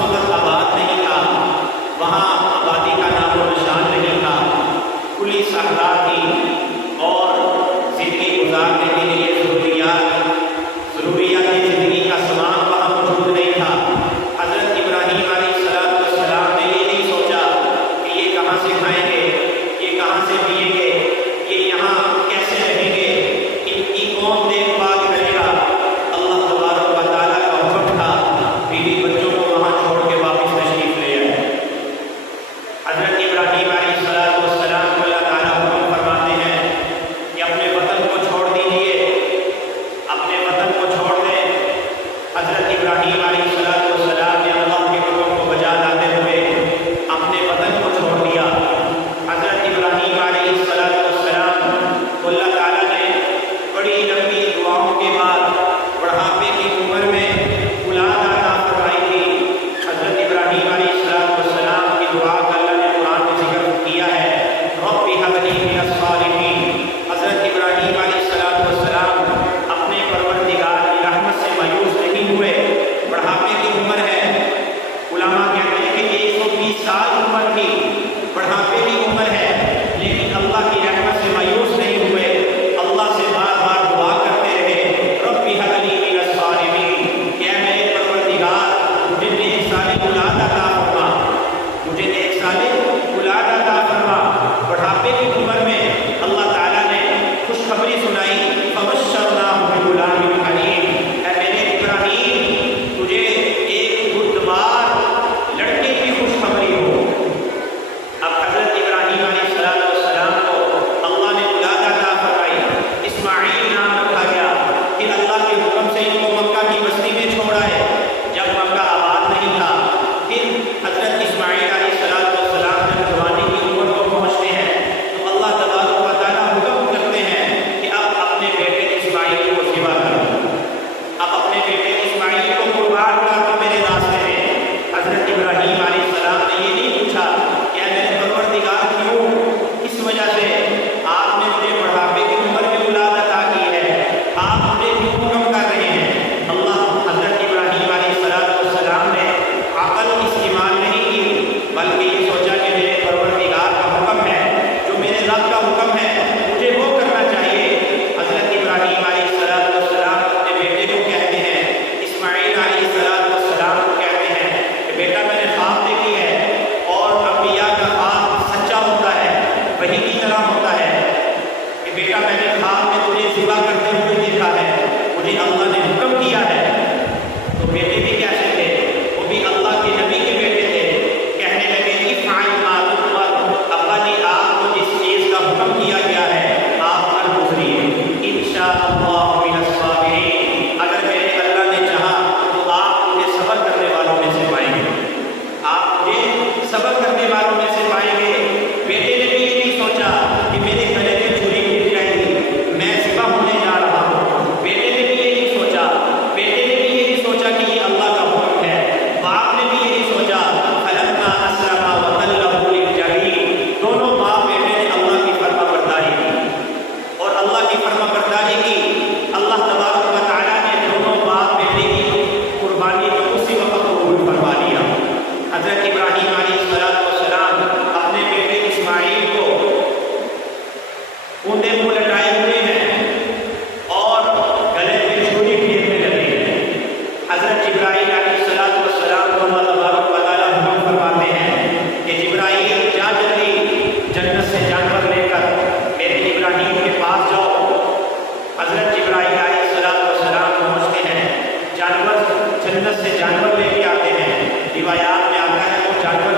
وقت آباد نہیں تھا، وہاں آبادی کا نام و نشان نہیں تھا، کھلی صحرا تھی اور زندگی گزارنے کے لیے ضروریات زندگی کا سامان وہاں موجود نہیں تھا۔ حضرت ابراہیم علیہ السلام نے یہ نہیں سوچا کہ یہ کہاں سے کھائیں گے، یہ کہاں سے پئیں گے، یہ یہاں کیسے رہیں گے، ان کی کون دیکھ بھال کرے گا۔ اللہ تبارک و تعالیٰ کا حکم تھا بیوی بچوں کو وہاں چھوڑ کے واپس تشریف لے آئے۔ حضرت ابراہیم علیہ السلام کو اللہ تعالیٰ حکم فرماتے ہیں کہ اپنے وطن کو چھوڑ دیجیے، اپنے وطن کو چھوڑ دیں۔ حضرت ابراہیم علیہ السلام نے اللہ کے حکم کو بجا لاتے ہوئے اپنے وطن کو چھوڑ دیا۔ حضرت ابراہیم علیہ السلام کو اللہ تعالیٰ نے بڑی لمبی دعاؤں کے بعد بڑھاپے کی عمر میں اولاد عطا فرمائی تھی۔ حضرت ابراہیم علیہ السلام کی دعا کا اللہ نے قرآن میں ذکر کیا ہے، رب ھب لی من الصالحین۔ حضرت ابراہیم علیہ السلام اپنے پروردگار کی رحمت سے مایوس نہیں ہوئے۔ بڑھاپے کی عمر ہے، علماء کہتے ہیں کہ 120 سال عمر تھی، بڑھاپے کی عمر ہے، لیکن اللہ کی رحمت سے مایوس نہیں ہوئے، اللہ سے بار بار دعا کرتے رہے، رب ھب لی من الصالحین، کہ اے میرے پروردگار مجھے نیک صالح اولاد عطا فرما، مجھے نیک صالح اولاد عطا فرما۔ بڑھاپے کی عمر میں اللہ تعالیٰ نے خوشخبری سنائی، فبشرناہ بغلام حلیم، اے میرے ابراہیم تجھے ایک بردبار لڑکے کی خوشخبری ہو۔ اب حضرت ابراہیم علیہ السلام کو اللہ نے اولاد عطا فرمائی، اسماعیل نام رکھا گیا۔ پھر اللہ کے حکم سے ان کو مکہ کی بستی میں چھوڑا ہے، جب مکہ آباد نہیں تھا۔ پھر حضرت اسماعیل علیہ السلام جب جوانی کی عمر کو پہنچتے ہیں تو اللہ تبارک و تعالیٰ حکم کرتے ہیں کہ اب اپنے بیٹے اسماعیل کو ذبح کرو، اب اپنے بیٹے اسماعیل کو قربان کر دو میرے راستے میں۔ حضرت ابراہیم علیہ السلام نے یہ نہیں پوچھا کہ اے میرے پروردگار کیوں، اس وجہ سے آپ نے مجھے بڑھاپے کی عمر میں اولاد عطا کی ہے، آپ مجھے کیوں حکم کر رہے ہیں۔ اللہ حضرت ابراہیم علیہ السلام نے عقل استعمال نہیں کی، بلکہ یہ سوچا کہ میرے پروردگار کا حکم ہے، جو میرے رب کا حکم ہے مجھے وہ کرنا چاہیے۔ حضرت ابراہیم علیہ السلام اپنے بیٹے کو کہتے ہیں، اسماعیل علیہ السلام کو کہتے ہیں کہ بیٹا میں نے خواب دیکھی ہے، اور انبیاء کا خواب سچا ہوتا ہے، وحی کی طرح ہوتا ہے، کہ بیٹا میں نے خواب میں تجھے ذبح کرتے ہوئے دیکھا ہے، مجھے اللہ نے حکم کیا ہے۔ تو بیٹے بھی کیسے تھے، وہ بھی اللہ کے نبی کے بیٹے تھے، کہنے لگے افعل ما تؤمر، ابا جی آپ کو جس چیز کا حکم کیا گیا ہے آپ پر گزریے، انشاءاللہ من الصابرین، اگر میرے اللہ نے چاہا تو آپ مجھے صبر کرنے والوں میں سے پائیں گے، آپ مجھے صبر کرنے والوں میں سے پائیں گے۔ بیٹے نے بھی یہ نہیں سوچا کہ میرے گلے میں چھری گر جائے گی، میں ذبح ہونے جا رہا ہوں، بیٹے نے بھی یہ نہیں سوچا، بیٹے نے بھی یہ نہیں سوچا کہ یہ اللہ کا حکم ہے، باپ نے بھی یہ نہیں سوچا۔ فلما اسلما وتلہ للجبین، دونوں باپ بیٹے نے اللہ کی فرما برداری کی، اور اللہ کی فرما برداری کی، اللہ تبارک و تعالیٰ نے دونوں باپ بیٹے کی قربانی کو اسی وقت قبول فرما لیا۔ حضرت ابراہیم علیہ السلام اپنے بیٹے اسماعیل کو اونڈے منہ لٹائے ہوئے ہیں اور گلے میں چھری پھیرنے لگے ہیں۔ حضرت جبرائیل علیہ السلام کو اللہ تبارک و تعالیٰ حکم فرماتے ہیں کہ جبرائیل جا جلدی جنت سے جانور لے کر میرے ابراہیم کے پاس جاؤ۔ حضرت جبرائیل علیہ السلام پہنچتے ہیں، جانور جنت سے جانور لے کے آتے ہیں، روایات میں آتا ہے وہ جانور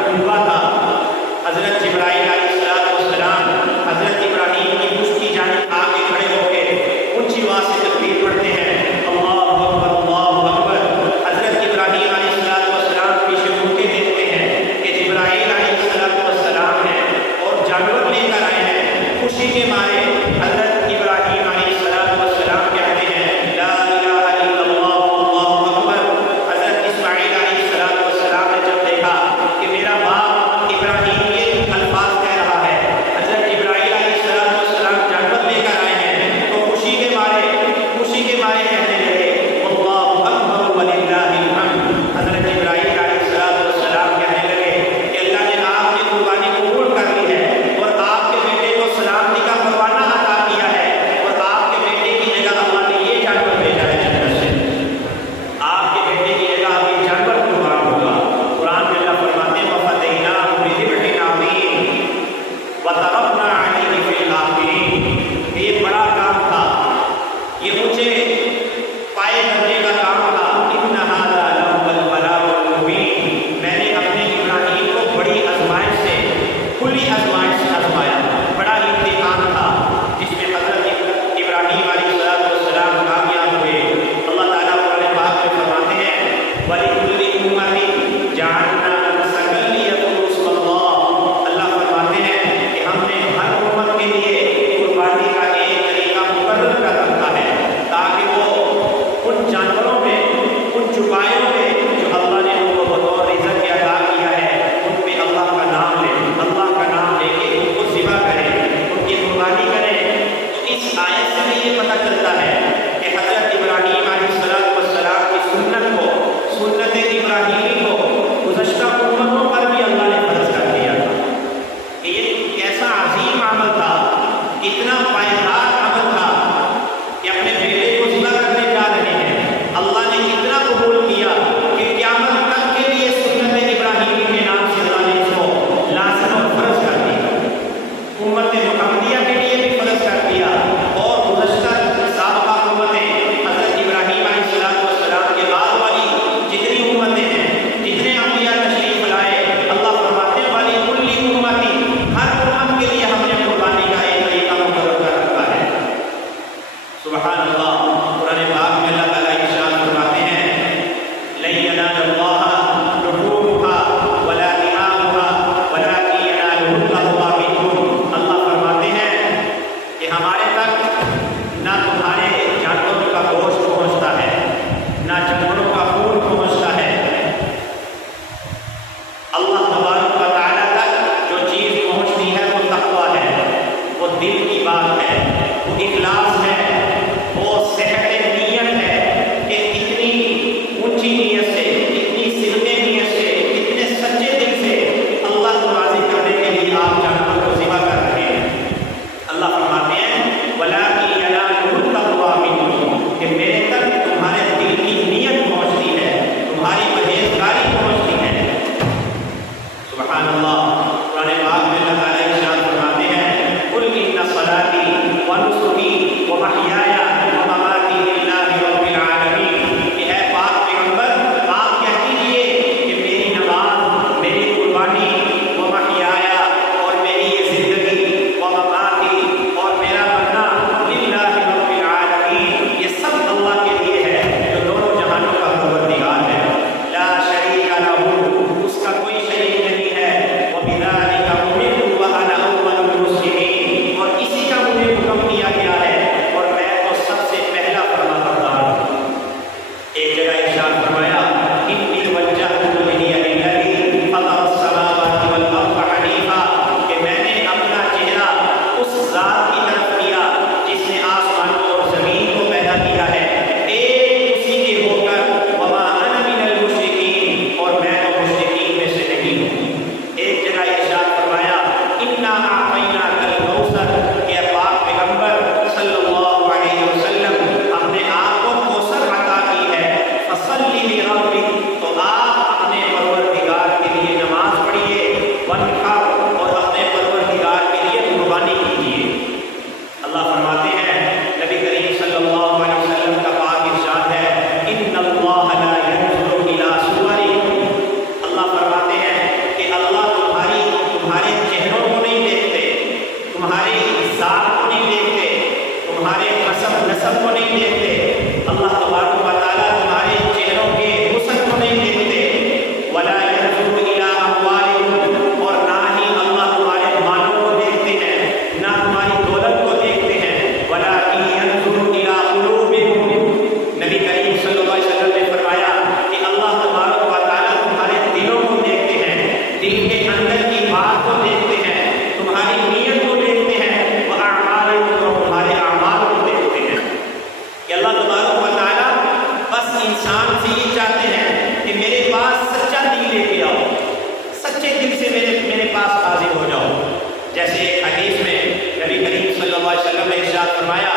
فرمایا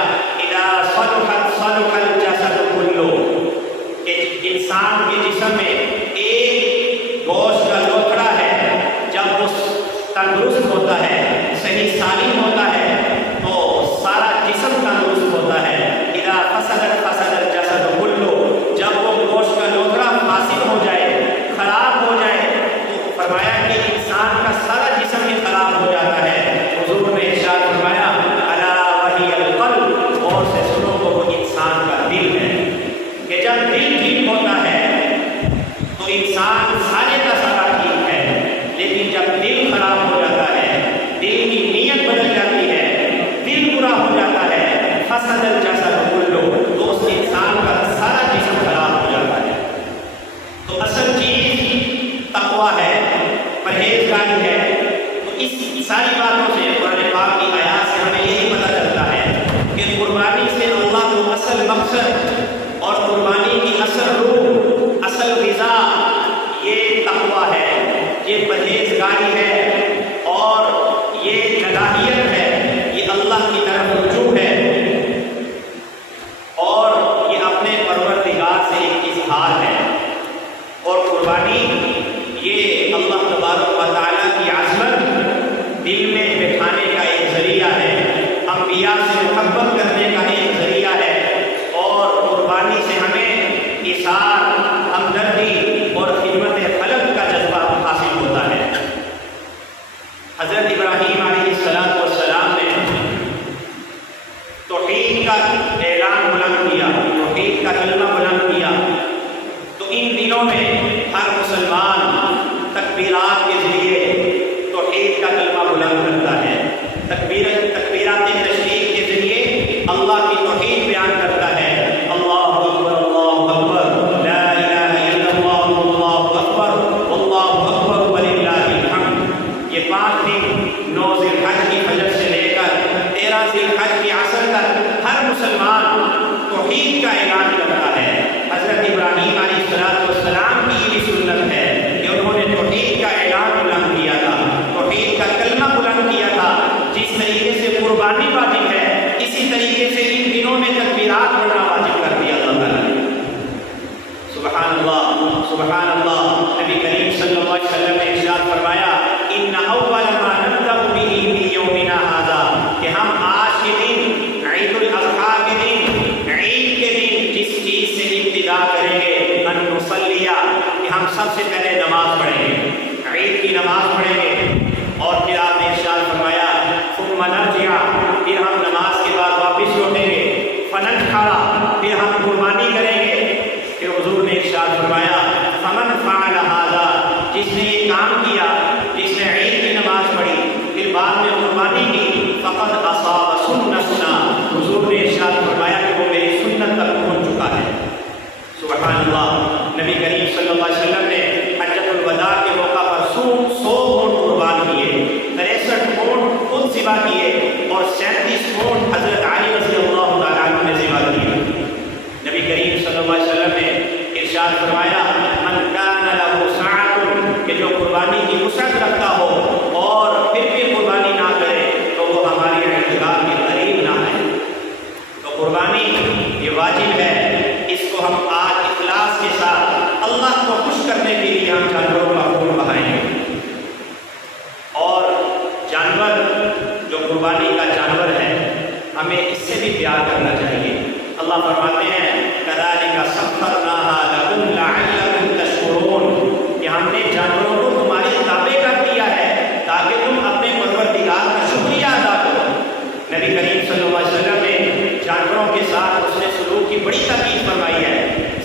اذا صلحت صلح الجسد کلہ، کہ انسان کے جسم میں ایک گوشت کا لوتھڑا ہے، جب وہ تندرست ہوتا ہے، صحیح سالم ہوتا ہے، تو سارا جسم تندرست ہوتا ہے۔ اذا فسدت فسد الجسد کلہ، جب وہ گوشت کا لوتھڑا فاسد ہو جائے، خراب ہو جائے، تو فرمایا کہ انسان کا سارا جسم ہی خراب ہو جاتا ہے۔ حضور نے ارشاد فرمایا الا وہی القلب، اور سے سنو تو وہ انسان کا دل ہے، کہ جب دل ٹھیک ہوتا ہے تو انسان سارے کا سارا ٹھیک ہے، لیکن جب دل خراب ہو جاتا ہے، دل کی نیت بدل جاتی ہے، دل برا ہو جاتا ہے، فسد الجسد کلہ، تو اس انسان کا سارا جسم خراب ہو جاتا ہے۔ تو اصل چیز تقویٰ ہے، پرہیزگاری ہے۔ تو اس ساری باتوں سے قرآن پاک کی آیات سے ہمیں یہی پتہ چلتا ہے کہ قربانی سے اللہ کو اصل مقصد اور قربانی کی اصل روح، اصل غذا یہ تقویٰ ہے، یہ پرہیزگاری ہے، اور یہ الہیت ہے، یہ اللہ کی طرف رجوع ہے، اور یہ اپنے پروردگار سے ایک اظہار ہے۔ اور قربانی یہ اللہ تبارک و تعالیٰ کی عظمت دل میں بٹھانے کا ایک ذریعہ ہے، انبیاء سے محبت کرنے کا ایک ذریعہ ہے، اور قربانی سے ہمیں ایثار، ہمدردی اور خدمت خلق کا جذبہ حاصل ہوتا ہے۔ حضرت ابراہیم علیہ السلام نے توحید کا اعلان بلند کیا، توحید کا کلمہ بلند کیا، تو ان دنوں میں ہر مسلمان تکبیرات کے ذریعے توحید کا کلمہ بلند کرتا ہے، تکبیرات تشریف کے ذریعے اللہ کی توحید بیان کرتا ہے۔ اللہ اکبر اللہ اکبر لا الہ الا اللہ اللہ اکبر واللہ اکبر وللہ الحمد۔ یہ 5 دن 9 ذی الحج کی فجر سے لے کر 13 ذی الحج کی عصر تک ہر مسلمان توحید کا اعلان کرتا ہے۔ حضرت ابراہیم علیہ السلام کی یہ سنت ہے کہ انہوں نے توحید کا اعلان بلند کیا تھا، توحید کا کلمہ بلند کیا تھا۔ جس طریقے سے قربانی واجب ہے، اسی طریقے سے ان دنوں میں تکبیرات پڑھنا واجب کر دیا اللہ تعالیٰ نے۔ سبحان اللہ سبحان اللہ۔ نبی کریم صلی اللہ علیہ وسلم نے ارشاد فرمایا ان اول ما نبدأ به في یومنا ھذا، کہ ہم آج کے دن عید الاضحیٰ کے دن، عید کے دن جس چیز سے ابتدا کریں گے ان نصلی، کہ ہم سب سے پہلے نماز پڑھیں گے، عید کی نماز پڑھیں گے۔ اور پھر آپ نے ارشاد فرمایا ثم نرجع، پھر ہم نماز کے بعد واپس لوٹیں گے، فننحر، پھر ہم قربانی کریں گے۔ پھر حضور نے ارشاد فرمایا فمن فعل ھذا، جس نے یہ کام کیا، جس نے عید کی نماز پڑھی پھر بعد میں قربانی کی، فقد اصاب سنتنا، حضور نے ارشاد فرمایا کہ وہ میری سنت تک پہنچ چکا ہے۔ سبحان اللہ۔ نبی کریم صلی اللہ علیہ وسلم نے حجۃ الوداع کے موقع پر 100 اونٹ قربان کیے، 63 اونٹ خود ذبح کیے، اور 37 اونٹ حضرت علی رضی اللہ تعالیٰ عنہ نے ذبح کیے۔ نبی کریم صلی اللہ علیہ وسلم نے ارشاد فرمایا من کان لہ سعۃ، کہ جو قربانی کی وسعت رکھتا ہو اور پھر بھی قربانی نہ کرے تو وہ ہماری عیدگاہ کے قریب نہ آئے۔ تو قربانی یہ واجب ہے، اس کو ہم آج اخلاص کے ساتھ اللہ کو خوش کرنے کے لیے ہم جانوروں کا خون بہائیں گے۔ اور جانور جو قربانی کا جانور ہے، ہمیں اس سے بھی پیار کرنا چاہیے۔ اللہ فرماتے ہیں کذالک سخرناھا لکم لعلکم تشکرون، کہ ہم نے جانوروں کو تمہارے تابع کر دیا ہے تاکہ تم اپنے پروردگار کا شکریہ ادا کرو۔ نبی کریم صلی اللہ علیہ وسلم نے جانوروں کے ساتھ اس نے سلوک کی بڑی تاکید فرمائی ہے۔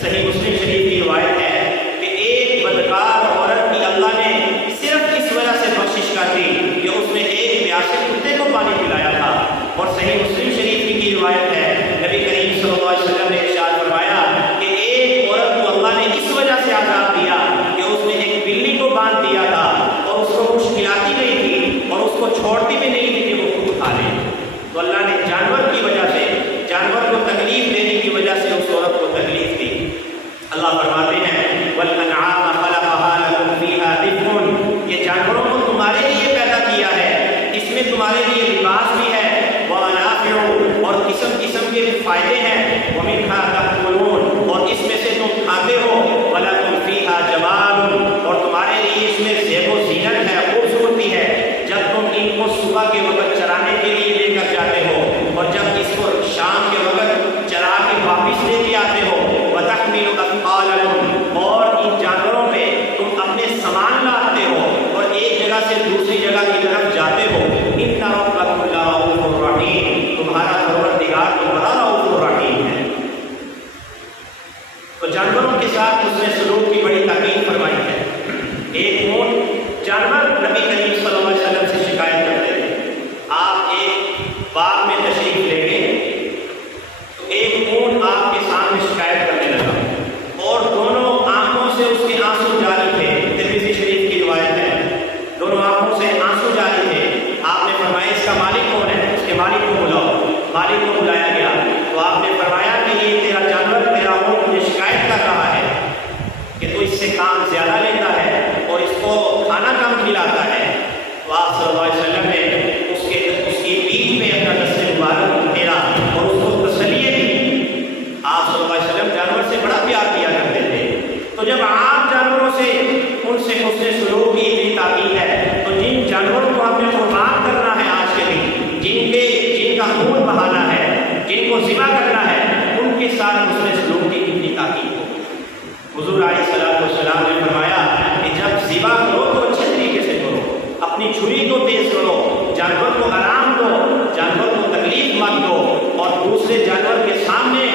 صحیح مسلم شریف کی روایت ہے کہ ایک بدکار عورت کی اللہ نے صرف اس وجہ سے بخشش کر دی کہ اس نے ایک پیاسے کتے کو پانی پلایا تھا۔ اور صحیح مسلم شریف کی روایت ہے نبی کریم صلی اللہ علیہ وسلم نے ارشاد فرمایا کہ ایک عورت کو اللہ نے اس وجہ سے عذاب دیا کہ اس نے ایک بلی کو باندھ دیا تھا اور اس کو کچھ کھلاتی نہیں تھی اور اس کو چھوڑتی بھی نہیں تھی کہ وہ خود کھا لے۔ تو اللہ نے جانور کی وجہ سے، جانور کو تکلیف دینے کی وجہ سے اس عورت کو تکلیف دی۔ اللہ فرماتے ہیں وَالْأَنْعَامَ خَلَقَهَا لَكُمْ فِيهَا دِفْءٌ، یہ جانوروں کو تمہارے لیے پیدا کیا ہے، اس میں تمہارے لیے لباس بھی ہے، وَمَنَافِعُ، اور قسم قسم کے فائدے ہیں، وَمِنْهَا تَأْكُلُونَ، اور اس میں سے تم کھاتے ہو، وَلَكُمْ فِيهَا جَمَالٌ، اور تمہارے لیے اس میں زیب و زینت ہے، خوبصورتی ہے، جب تم ان کو صبح کے وقت چرانے کے لیے لے کر جاتے ہو اور جب اس کو شام کے وقت چرا کے واپس لے کے آتے ہو، وَتَحْمِلُ أَثْقَالَكُمْ، اور ان جانوروں پہ تم اپنے سامان لاتے ہو اور ایک جگہ سے دوسری جگہ کی طرف جاتے ہو، إِنَّ رَبَّكُمْ لَرَءُوفٌ رَحِيمٌ، تمہارا پروردگار تو بڑا رؤوف رحیم ہے۔ تو جانوروں کے ساتھ اس نے سلوک کی بڑی تاکید فرمائی ہے۔ ایک اونٹ جانور نبی کریم صلی اللہ علیہ وسلم سے شکایت کرتے تھے، آپ ایک باغ میں تشریف لے گئے تو ایک اونٹ آپ کے سامنے شکایت کرنے لگا اور دونوں آنکھوں سے اس کے آنسو جاری تھے، ترمذی شریف کی روایت ہے، دونوں آنکھوں سے آنسو جاری تھے۔ آپ نے فرمایا اس کا مالک کون ہے؟ اس کے مالک کو بلاؤ۔ مالک کو بلایا گیا تو آپ نے فرمایا کہ یہ تیرا جانور، تیرا اونٹ مجھے شکایت کر رہا ہے کہ تو اس سے کام زیادہ لیتا ہے اور اس کو کھانا کم کھلاتا ہے۔ تو آپ صلی اللہ علیہ وسلم نے اس کی پیٹھ میں اپنا دست مبارک پھیرا اور اس کو تسلی دی۔ آپ صلی اللہ علیہ وسلم جانور سے بڑا پیار کیا کرتے تھے۔ تو جب عام جانوروں سے ان سے حسن سلوک کی اتنی تاکید ہے تو جن جانوروں کو ہم نے قربان کرنا ہے آج کے دن، جن کا خون بہانا ہے، جن کو ذبح کرنا ہے، ان کے ساتھ حسن سلوک کی کتنی تاکید ہو۔ حضور علیہ السلام نے فرمایا کہ جب ذبح کرو تو اچھے طریقے سے کرو، اپنی چھری کو تیز کرو، جانور کو آرام دو، جانور کو تکلیف مت دو اور دوسرے جانور کے سامنے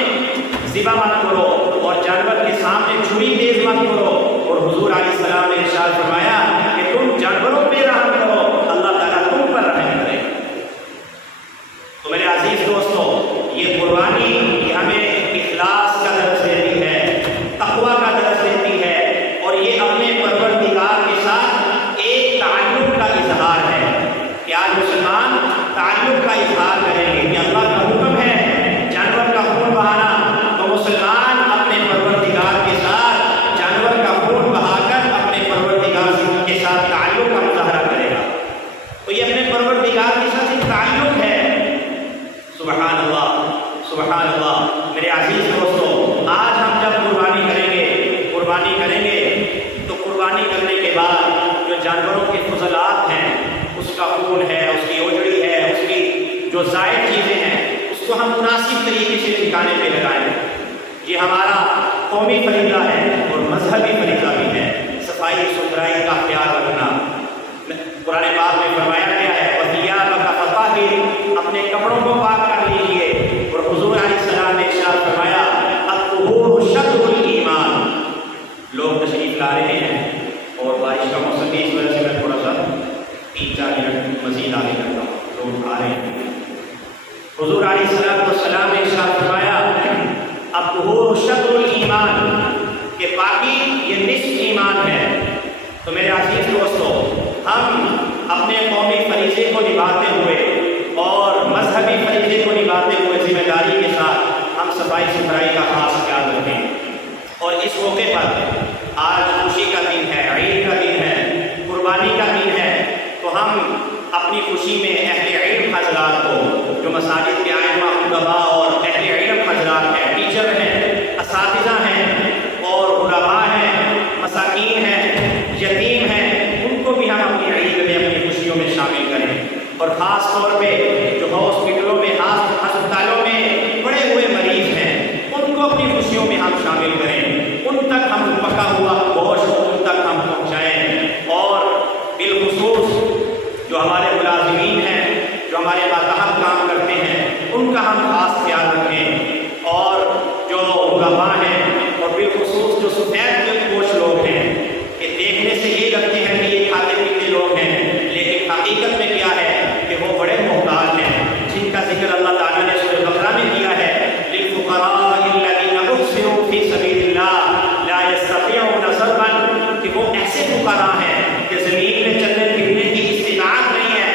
ذبح مت کرو اور جانور کے سامنے چھری تیز مت کرو۔ اور حضور علیہ السلام نے ارشاد فرمایا کہ تم جانوروں پہ رحم کرو، اللہ تعالیٰ تم پر رحم کرے۔ تو میرے عزیز دوستو، یہ قربانی یہ ہمیں اخلاص کا درس دیتی ہے، تقوی کا درس دیتی ہے اور یہ اپنے پروردگار کے ساتھ ایک تعلق کا اظہار ہے کہ آج مسلمان تعلق کا اظہار کریں گے کہ اللہ کا حکم ہے جانور کا خون بہانا، تو مسلمان اپنے پروردگار کے ساتھ جانور کا خون بہا کر اپنے پروردگار کے ساتھ تعلق کا مظاہرہ کرے گا۔ تو یہ اپنے پروردگار کے ساتھ ایک تعلق ہے۔ سبحان اللہ، سبحان اللہ۔ میرے عزیز دوستو، آج ہم جب قربانی کریں گے تو قربانی کرنے کے بعد جو جانوروں کے فضلات ہیں، اس کا خون ہے، اس کی اوجڑی ہے، اس کی جو زائد چیزیں ہیں، اس کو ہم مناسب طریقے سے ٹھکانے پہ لگائیں۔ یہ ہمارا قومی فریضہ ہے اور مذہبی فریضہ بھی ہے، صفائی ستھرائی کا خیال رکھنا۔ قرآن پاک میں فرمایا گیا ہے وَثِيَابَكَ فَطَهِّرْ، اپنے کپڑوں کو پاک کر لیجیے۔ اور حضور علیہ السلام نے ارشاد فرمایا الطہور شطر الایمان۔ لوگ تشریف لا رہے ہیں اور بارش کا موسم بھی، اس وجہ سے میں تھوڑا سا 3-4 منٹ مزید آگے کرتا ہوں، لوگ آ رہے ہیں۔ حضور علیہ السلام نے ارشاد فرمایا الطہور شطر الایمان، کہ پاکی یہ نصف ایمان ہے۔ تو میرے عزیز دوستو، ہم اپنے قومی فریضے کو نبھاتے ہوئے اور مذہبی فریضے کو نبھاتے ہوئے ذمہ داری کے ساتھ ہم صفائی ستھرائی کا خاص خیال رکھیں۔ اور اس موقع پر آج خوشی کا دن ہے، عید کا دن ہے، قربانی کا دن ہے، تو ہم اپنی خوشی میں اہل علم حضرات کو، جو مساجد کے ائمہ خطباء اور اہل علم حضرات ہیں، ٹیچر ہیں، اساتذہ ہیں اور علماء ہیں، مساکین ہیں، یتیم ہیں، ان کو بھی ہم اپنی عید میں اپنی خوشیوں میں شامل کریں۔ اور خاص طور پہ جو ہاسپٹلوں میں، ہسپتالوں میں پڑے ہوئے مریض ہیں، ان کو اپنی خوشیوں میں ہم شامل کریں، ان تک ہم پکا ہوا گوشت ان تک ہم پہنچائیں۔ اور بالخصوص جو ہمارے ملازمین ہیں، جو ہمارے ماتحت کام کرتے ہیں، ان کا ہم خاص خیال رکھیں۔ اور جو علماء ہیں اور بالخصوص جو سفید پوش لوگ ہیں، کہ دیکھنے سے یہ لگتے ہیں کہ یہ کھاتے پیتے لوگ ہیں، لیکن حقیقت میں کیا ہے کہ وہ بڑے محتاج ہیں، جن کا ذکر اللہ تعالیٰ نے سورہ بقرہ میں کیا ہے للفقراء الذین احصروا فی سبیل اللہ لا یستطیعون ضربا، کہ وہ ایسے فقراء ہیں کہ زمین میں چلنے پھرنے کی استطاعت نہیں ہے،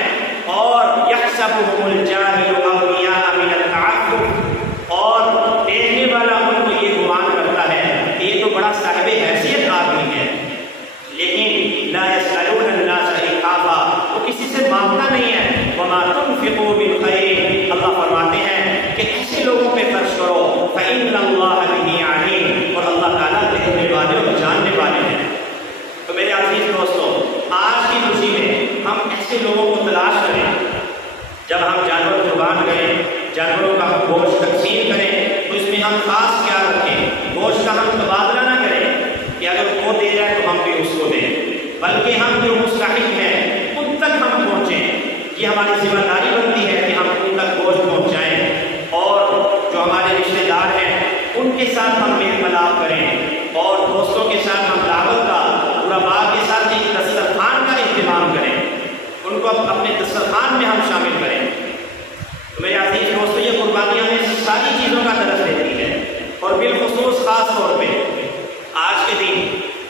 اور یحسبهم الجاہل اغنیاء من التعفف، اور دیکھنے والا ان کو یہ گمان کرتا ہے کہ یہ تو بڑا صاحب حیثیت آدمی ہے، لیکن لا یسألون الناس الحافا، وہ کسی سے مانگتا نہیں ہے۔ وما تنفقوا من خیر، اللہ فرماتے ہیں عزیز دوستوں، آج کی خوشی میں ہم ایسے لوگوں کو تلاش کریں جب ہم جانور قربان کریں، جانوروں کا گوشت تقسیم کریں تو اس میں ہم خاص خیال رکھیں، گوشت کا ہم تبادلہ نہ کریں کہ اگر وہ دے جائے تو ہم بھی اس کو دیں، بلکہ ہم جو مستحق ہیں ان تک ہم پہنچیں۔ یہ ہماری ذمہ داری بنتی ہے کہ ہم ان تک گوشت پہنچائیں، اور جو ہمارے رشتے دار ہیں ان کے ساتھ ہم میل ملاپ کریں، اور دوستوں کے ساتھ ہم دعوت کا غرباء کے ساتھ ایک دسترخوان کا اہتمام کریں، ان کو اپنے دسترخوان میں ہم شامل کریں۔ تو میرے عزیز دوستوں، یہ قربانیاں ہمیں ساری چیزوں کا درس دیتی ہے، اور بالخصوص خاص طور پہ آج کے دن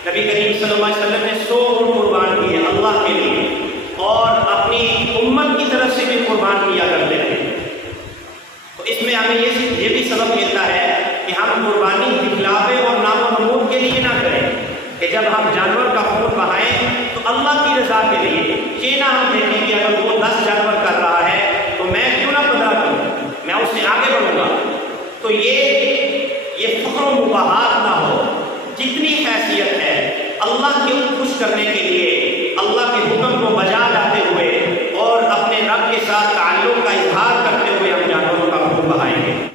نبی کریم صلی اللہ علیہ وسلم نے 100 اونٹ قربان کیے اللہ کے لیے، اور اپنی امت کی طرف سے بھی قربان کیا کرتے تھے۔ تو اس میں ہمیں یہ بھی سبق ملتا ہے کہ ہم قربانی دکھلاوے اور نام و نمود کے لیے نہ کریں، کہ جب ہم جانور کا خون بہائیں تو اللہ کی رضا کے لیے، یہ نہ ہم دیکھیں کہ اگر وہ 10 جانور کر رہا ہے تو میں کیوں نہ 15 کروں، میں اس سے آگے بڑھوں گا۔ تو یہ فخر و مباحات نہ ہو، جتنی حیثیت ہے اللہ کے خوش کرنے کے لیے